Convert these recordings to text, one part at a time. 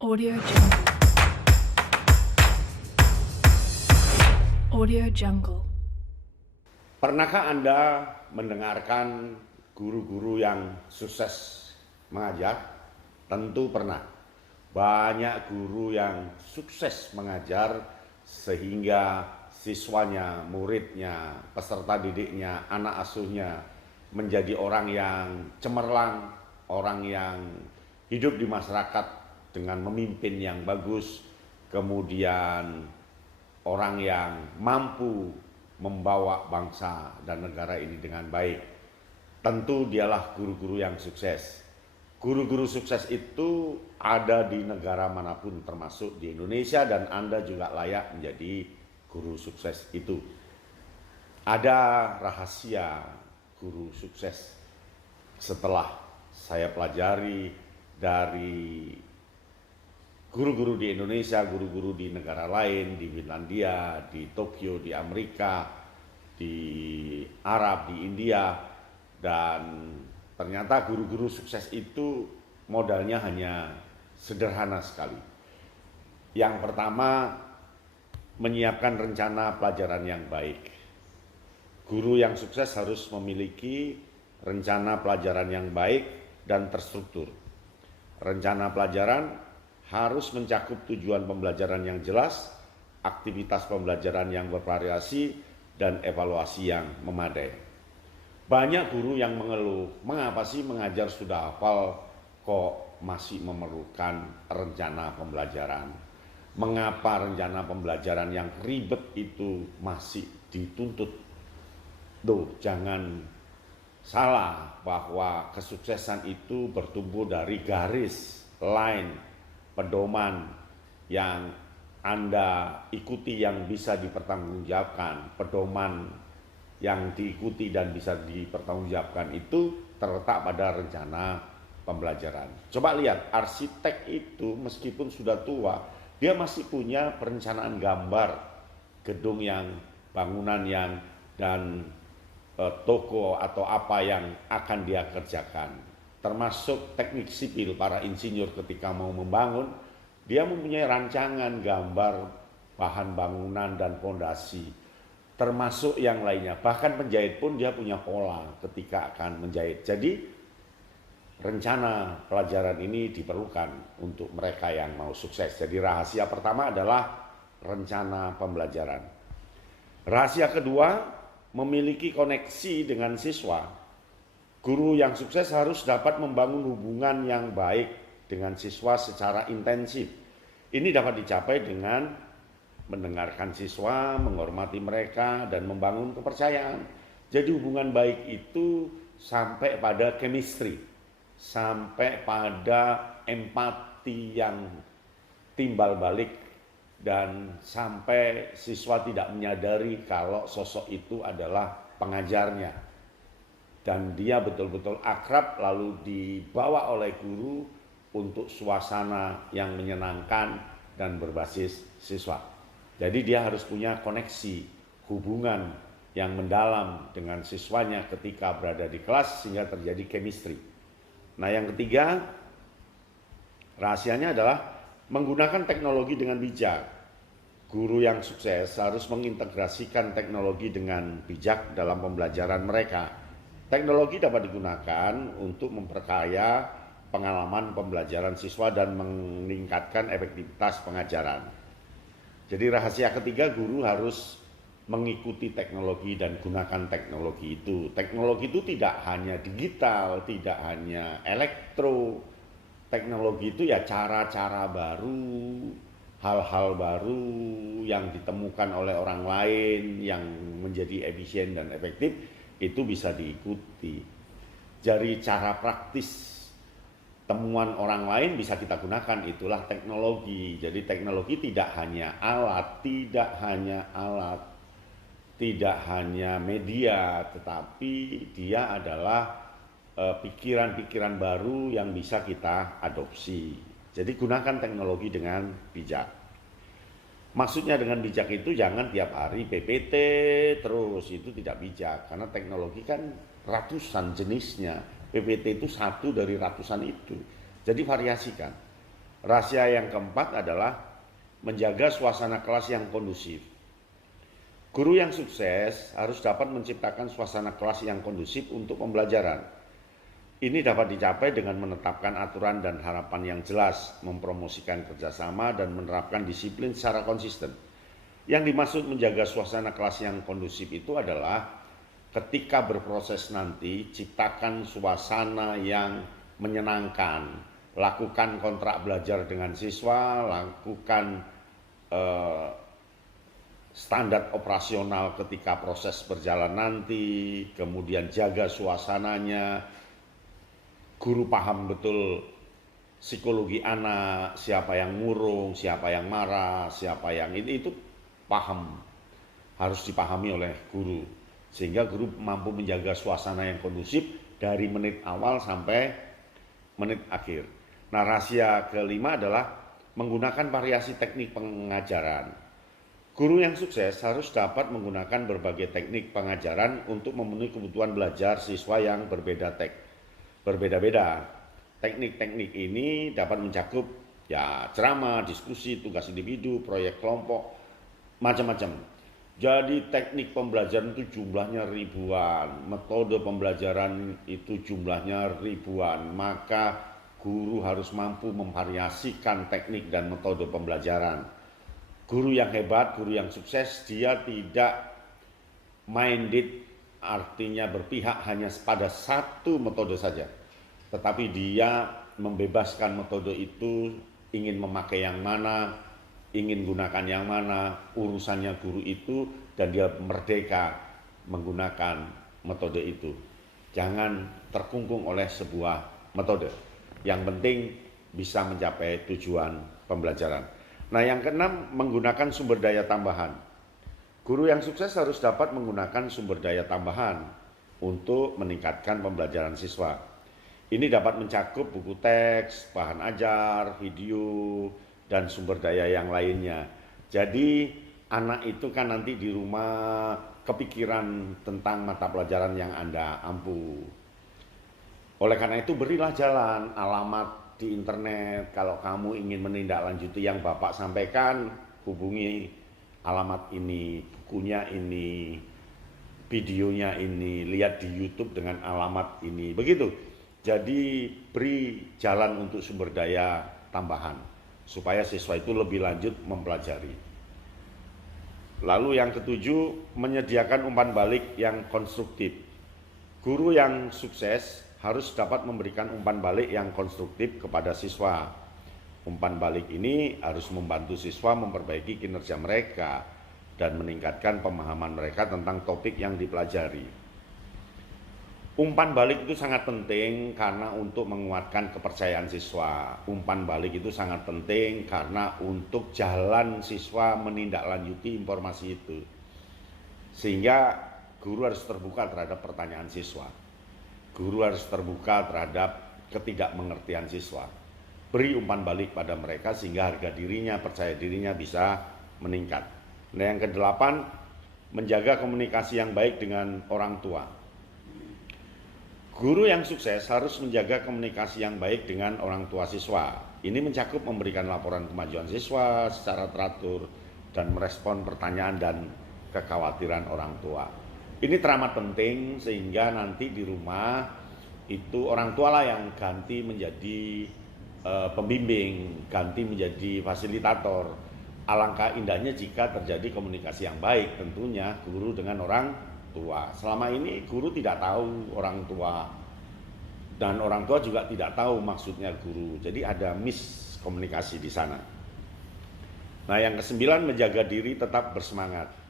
Audio Jungle. Audio Jungle. Pernahkah Anda mendengarkan guru-guru yang sukses mengajar? Tentu pernah. Banyak guru yang sukses mengajar sehingga siswanya, muridnya, peserta didiknya, anak asuhnya menjadi orang yang cemerlang, orang yang hidup di masyarakat dengan memimpin yang bagus, kemudian orang yang mampu membawa bangsa dan negara ini dengan baik. Tentu dialah guru-guru yang sukses. Guru-guru sukses itu ada di negara manapun termasuk di Indonesia, dan Anda juga layak menjadi guru sukses itu. Ada rahasia guru sukses setelah saya pelajari dari guru-guru di Indonesia, guru-guru di negara lain, di Finlandia, di Tokyo, di Amerika, di Arab, di India, dan ternyata guru-guru sukses itu modalnya hanya sederhana sekali. Yang pertama, menyiapkan rencana pelajaran yang baik. Guru yang sukses harus memiliki rencana pelajaran yang baik dan terstruktur. Rencana pelajaran harus mencakup tujuan pembelajaran yang jelas, aktivitas pembelajaran yang bervariasi, dan evaluasi yang memadai. Banyak guru yang mengeluh, mengapa sih mengajar sudah hafal kok masih memerlukan rencana pembelajaran? Mengapa rencana pembelajaran yang ribet itu masih dituntut? Jangan salah bahwa kesuksesan itu bertumbuh dari garis, line, pedoman yang Anda ikuti yang bisa dipertanggungjawabkan. Pedoman yang diikuti dan bisa dipertanggungjawabkan itu terletak pada rencana pembelajaran. Coba lihat, arsitek itu meskipun sudah tua, dia masih punya perencanaan gambar gedung yang, bangunan yang, dan toko atau apa yang akan dia kerjakan. Termasuk teknik sipil, para insinyur ketika mau membangun, dia mempunyai rancangan gambar bahan bangunan dan fondasi, termasuk yang lainnya. Bahkan penjahit pun dia punya pola ketika akan menjahit. Jadi rencana pelajaran ini diperlukan untuk mereka yang mau sukses. Jadi rahasia pertama adalah rencana pembelajaran. Rahasia kedua, memiliki koneksi dengan siswa. Guru yang sukses harus dapat membangun hubungan yang baik dengan siswa secara intensif. Ini dapat dicapai dengan mendengarkan siswa, menghormati mereka, dan membangun kepercayaan. Jadi hubungan baik itu sampai pada chemistry, sampai pada empati yang timbal balik, dan sampai siswa tidak menyadari kalau sosok itu adalah pengajarnya. Dan dia betul-betul akrab, lalu dibawa oleh guru untuk suasana yang menyenangkan dan berbasis siswa. Jadi dia harus punya koneksi, hubungan yang mendalam dengan siswanya ketika berada di kelas sehingga terjadi chemistry. Nah, yang ketiga, rahasianya adalah menggunakan teknologi dengan bijak. Guru yang sukses harus mengintegrasikan teknologi dengan bijak dalam pembelajaran mereka. Teknologi dapat digunakan untuk memperkaya pengalaman pembelajaran siswa dan meningkatkan efektivitas pengajaran. Jadi rahasia ketiga, guru harus mengikuti teknologi dan gunakan teknologi itu. Teknologi itu tidak hanya digital, tidak hanya elektro. Teknologi itu ya cara-cara baru, hal-hal baru yang ditemukan oleh orang lain yang menjadi efisien dan efektif, itu bisa diikuti. Jadi cara praktis temuan orang lain bisa kita gunakan, itulah teknologi. Jadi teknologi tidak hanya alat, tidak hanya media, tetapi dia adalah pikiran-pikiran baru yang bisa kita adopsi. Jadi gunakan teknologi dengan bijak. Maksudnya dengan bijak itu jangan tiap hari PPT terus, itu tidak bijak. Karena teknologi kan ratusan jenisnya. PPT itu satu dari ratusan itu. Jadi variasikan. Rahasia yang keempat adalah menjaga suasana kelas yang kondusif. Guru yang sukses harus dapat menciptakan suasana kelas yang kondusif untuk pembelajaran. Ini dapat dicapai dengan menetapkan aturan dan harapan yang jelas, mempromosikan kerjasama, dan menerapkan disiplin secara konsisten. Yang dimaksud menjaga suasana kelas yang kondusif itu adalah ketika berproses nanti, ciptakan suasana yang menyenangkan, lakukan kontrak belajar dengan siswa, lakukan standar operasional ketika proses berjalan nanti, kemudian jaga suasananya, guru paham betul psikologi anak, siapa yang murung, siapa yang marah, siapa yang itu paham, harus dipahami oleh guru, sehingga guru mampu menjaga suasana yang kondusif dari menit awal sampai menit akhir. Nah, rahasia kelima adalah menggunakan variasi teknik pengajaran. Guru yang sukses harus dapat menggunakan berbagai teknik pengajaran untuk memenuhi kebutuhan belajar siswa yang berbeda-beda. Teknik-teknik ini dapat mencakup ceramah, diskusi, tugas individu, proyek kelompok, macam-macam. Jadi teknik pembelajaran itu jumlahnya ribuan, metode pembelajaran itu jumlahnya ribuan, maka guru harus mampu memvariasikan teknik dan metode pembelajaran. Guru yang hebat, guru yang sukses, dia tidak minded, artinya berpihak hanya pada satu metode saja, tetapi dia membebaskan metode itu, ingin memakai yang mana, ingin gunakan yang mana, urusannya guru itu, dan dia merdeka menggunakan metode itu. Jangan terkungkung oleh sebuah metode. Yang penting bisa mencapai tujuan pembelajaran. Nah, yang keenam, menggunakan sumber daya tambahan. Guru yang sukses harus dapat menggunakan sumber daya tambahan untuk meningkatkan pembelajaran siswa. Ini dapat mencakup buku teks, bahan ajar, video, dan sumber daya yang lainnya. Jadi anak itu kan nanti di rumah kepikiran tentang mata pelajaran yang Anda ampu. Oleh karena itu berilah jalan, alamat di internet. Kalau kamu ingin menindaklanjuti yang Bapak sampaikan, hubungi alamat ini, bukunya ini, videonya ini, lihat di YouTube dengan alamat ini. Begitu. Jadi beri jalan untuk sumber daya tambahan supaya siswa itu lebih lanjut mempelajari. Lalu yang ketujuh, menyediakan umpan balik yang konstruktif. Guru yang sukses harus dapat memberikan umpan balik yang konstruktif kepada siswa. Umpan balik ini harus membantu siswa memperbaiki kinerja mereka dan meningkatkan pemahaman mereka tentang topik yang dipelajari. Umpan balik itu sangat penting karena untuk menguatkan kepercayaan siswa. Umpan balik itu sangat penting karena untuk jalan siswa menindaklanjuti informasi itu. Sehingga guru harus terbuka terhadap pertanyaan siswa. Guru harus terbuka terhadap ketidakmengertian siswa. Beri umpan balik pada mereka sehingga harga dirinya, percaya dirinya bisa meningkat. Nah, yang kedelapan, menjaga komunikasi yang baik dengan orang tua. Guru yang sukses harus menjaga komunikasi yang baik dengan orang tua siswa. Ini mencakup memberikan laporan kemajuan siswa secara teratur dan merespon pertanyaan dan kekhawatiran orang tua. Ini teramat penting sehingga nanti di rumah itu orang tua lah yang ganti menjadi pembimbing, ganti menjadi fasilitator. Alangkah indahnya jika terjadi komunikasi yang baik tentunya guru dengan orang tua. Selama ini guru tidak tahu orang tua dan orang tua juga tidak tahu maksudnya guru. Jadi ada miskomunikasi di sana. Nah, yang kesembilan, menjaga diri tetap bersemangat.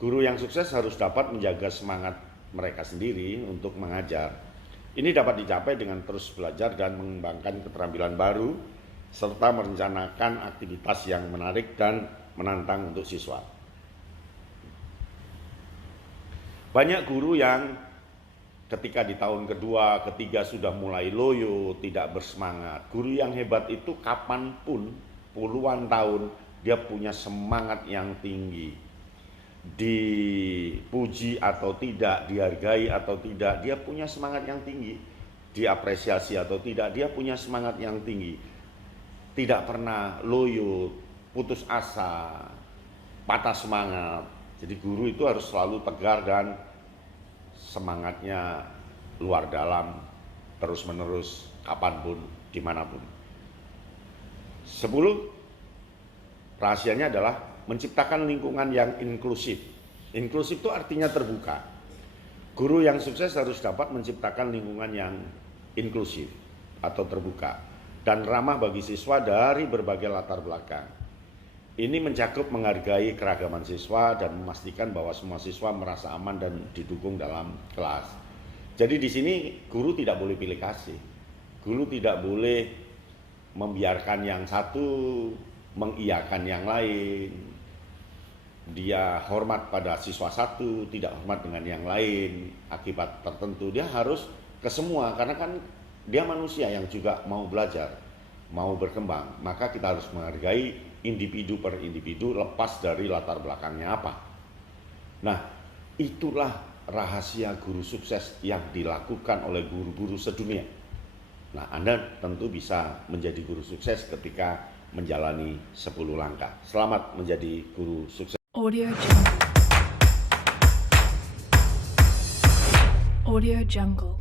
Guru yang sukses harus dapat menjaga semangat mereka sendiri untuk mengajar. Ini dapat dicapai dengan terus belajar dan mengembangkan keterampilan baru serta merencanakan aktivitas yang menarik dan menantang untuk siswa. Banyak guru yang ketika di tahun kedua, ketiga sudah mulai loyo, tidak bersemangat. Guru yang hebat itu kapanpun, puluhan tahun, dia punya semangat yang tinggi. Dipuji atau tidak, dihargai atau tidak, dia punya semangat yang tinggi. Diapresiasi atau tidak, dia punya semangat yang tinggi. tidak pernah loyo, putus asa, patah semangat. Jadi guru itu harus selalu tegar dan semangatnya luar dalam, terus menerus, kapanpun, dimanapun. 10, rahasianya adalah menciptakan lingkungan yang inklusif. Inklusif itu artinya terbuka. Guru yang sukses harus dapat menciptakan lingkungan yang inklusif atau terbuka dan ramah bagi siswa dari berbagai latar belakang. Ini mencakup menghargai keragaman siswa dan memastikan bahwa semua siswa merasa aman dan didukung dalam kelas. Jadi di sini guru tidak boleh pilih kasih. Guru tidak boleh membiarkan yang satu mengiyakan yang lain. Dia hormat pada siswa satu, tidak hormat dengan yang lain akibat tertentu. Dia harus ke semua karena kan dia manusia yang juga mau belajar, mau berkembang. Maka kita harus menghargai individu per individu lepas dari latar belakangnya apa. Nah, itulah rahasia guru sukses yang dilakukan oleh guru-guru sedunia. Nah, Anda tentu bisa menjadi guru sukses ketika menjalani 10 langkah. Selamat menjadi guru sukses. Audio Jungle. Audio Jungle.